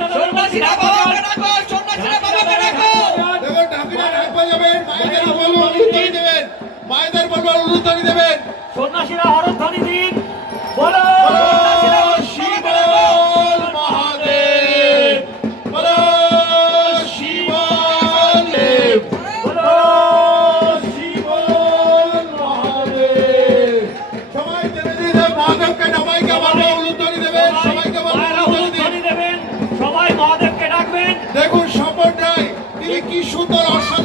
সন্ন্যাসীরা বাবাকে ডাকো, সন্ন্যাসীরা বাবাকে ডাকো। দেখো ঢাকিরা ঢাকবা যাবেন, মায়েদের বলবো উলুধ্বনি দেবেন, মায়েদের বলবো উলুধ্বনি দেবেন। সন্ন্যাসীরা হরধ্বনি দিন, বলো শিবল মহাদেব, বলো শিবল দেব, বলো শিবল মহাদেব। সবাই জেনে দিয়ে দেব, মহাদেবকে সবাইকে বলবো উলুধ্বনি দেবেন, সবাইকে বলবো মায়েরা উলুধ্বনি দিন। হরধ্বনি দেবেন, সবাই মহাদেবকে ডাকবেন। দেখুন স্বপন রায় তিনি কি সুন্দর অসাধারণ